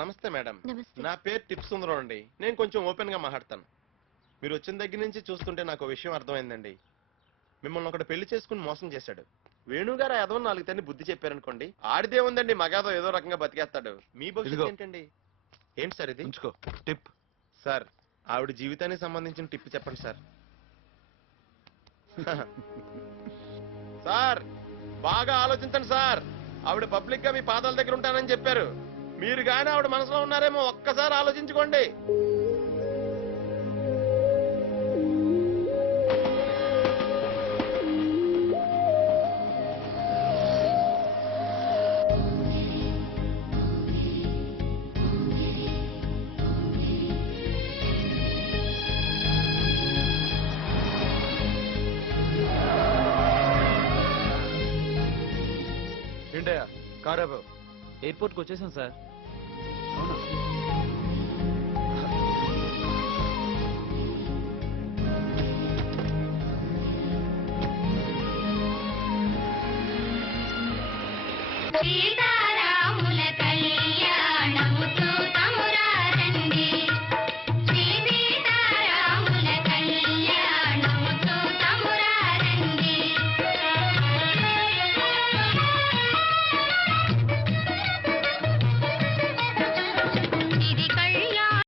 నమస్తే మేడం. నా పేరు టిప్స్ సుందరం అండి. నేను కొంచెం ఓపెన్ గా మాట్లాడతాను. మీరు వచ్చిన దగ్గర నుంచి చూస్తుంటే నాకు విషయం అర్థమైందండి. మిమ్మల్ని ఒకటి పెళ్లి చేసుకుని మోసం చేశాడు. వేణుగారు ఏదో 4 తన్ని బుద్ధి చెప్పారనుకోండి, ఆడిదే ఉందండి, మగాదో ఏదో రకంగా బతికేస్తాడు. మీ భవిష్యత్తు ఏంటండి? ఏంటి సార్ ఇది? టిప్ సార్, ఆవిడ జీవితానికి సంబంధించిన టిప్ చెప్పండి సార్. సార్ బాగా ఆలోచించండి సార్. ఆవిడ పబ్లిక్ గా మీ పాదాల దగ్గర ఉంటానని చెప్పారు. మీరు గాని ఆవిడ మనసులో ఉన్నారేమో ఒక్కసారి ఆలోచించుకోండి. ఏంటయ్యా కారాబాబు? ఎయిర్పోర్ట్కి వచ్చేసాం సార్. సీతా